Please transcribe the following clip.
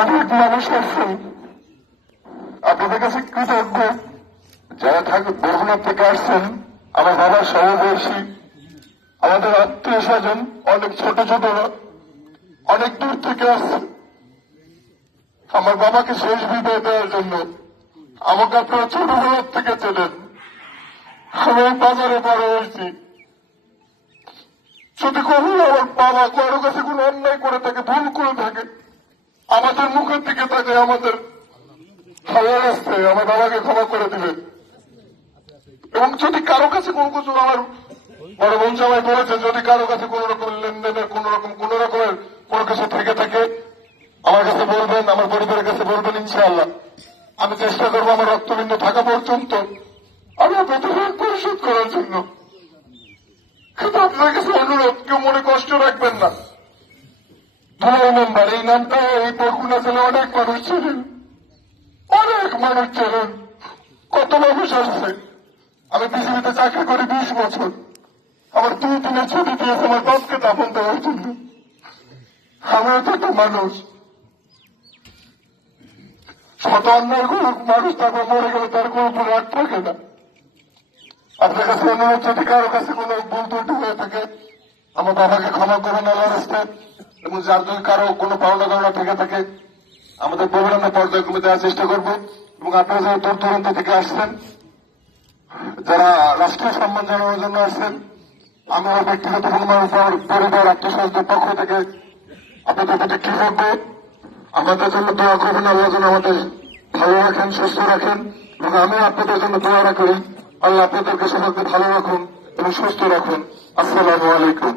অনেক মানুষ আছে আপনাদের কাছে কৃতজ্ঞ, যারা বরগুনা থেকে আসছেন, আমার বাবার সহবয়সী, আমাদের আত্মীয় স্বজন, অনেক ছোট ছোটরা অনেক দূর থেকে আসছে আমার বাবাকে শেষ বিদায় দেওয়ার জন্য। আমাকে আপনারা ছোটবেলার থেকে চেনেন, আমি বাজারে বড় হয়েছি। যদি কখনো আমার বাবা কারো কাছে কোনো অন্যায় করে থাকে, ভুল করে থাকে, আমাদের মুখের দিকে থাকে, আমাদের ভালো আসছে, আমার বাবাকে ক্ষমা করে দিবেন। এবং যদি কারো কাছে কোনো কিছু, আমার বড় বোন সবাই বলেছে, যদি কারো কাছে কোন রকম লেনদেনের কোন রকমের কোনো কিছু থেকে থাকে আমার কাছে বলবেন, আমার পরিবারের কাছে বলবেন। ইনশাআল্লাহ আমি চেষ্টা করবো আমার রক্তবিন্দু থাকা পর্যন্ত আমি আপনাদের পরিশোধ করার জন্য। কিন্তু আপনাদের কাছে অনুরোধ, কেউ মনে কষ্ট রাখবেন না। দুলাল মেম্বার এই নামটা এই বরগুনা জেলে অনেক মানুষ ছিলেন, অনেক মানুষ ছিলেন, কত মানুষ আসছে। আমি পৃথিবীতে চাকরি করি 20 বছর, আমার 2 দিনের ছুটি দিয়েছে আমার বাপকে দাফন দেওয়ার জন্য। আমিও তো একটা মানুষ, শত অন্যায় কোনো মানুষ তারপর মরে গেলে তার কোনো রাগ থাকে না। আপনার কাছে অনুরোধ, যদি কারো কাছে কোনো ভুল ত্রুটি হয়ে থাকে আমার বাবাকে ক্ষমা করুন আল্লাহর রাস্তায়। এবং যার যদি কারো কোনো পাওনা দাওনা থেকে থাকে আমাদের প্রোগ্রামে পর্যায়ক্রমে দেওয়ার চেষ্টা করবো। এবং আপনারা যারা দূর দূরান্ত থেকে আসছেন, যারা রাষ্ট্রীয় সম্মান জানানোর জন্য আসছেন, আমি আমার ব্যক্তিগত পরিবার আত্মীয়স্বজনদের পক্ষ থেকে আপনাদের প্রতি কৃতজ্ঞ। আমাদের জন্য দোয়া করবেন, আল্লাহ যেন আমাদের ভালো রাখেন, সুস্থ রাখেন। এবং আমি আপনাদের জন্য দোয়া রাখি, আল্লাহ আপনাদেরকে সবাইকে ভালো রাখুন এবং সুস্থ রাখুন। আসসালামু আলাইকুম।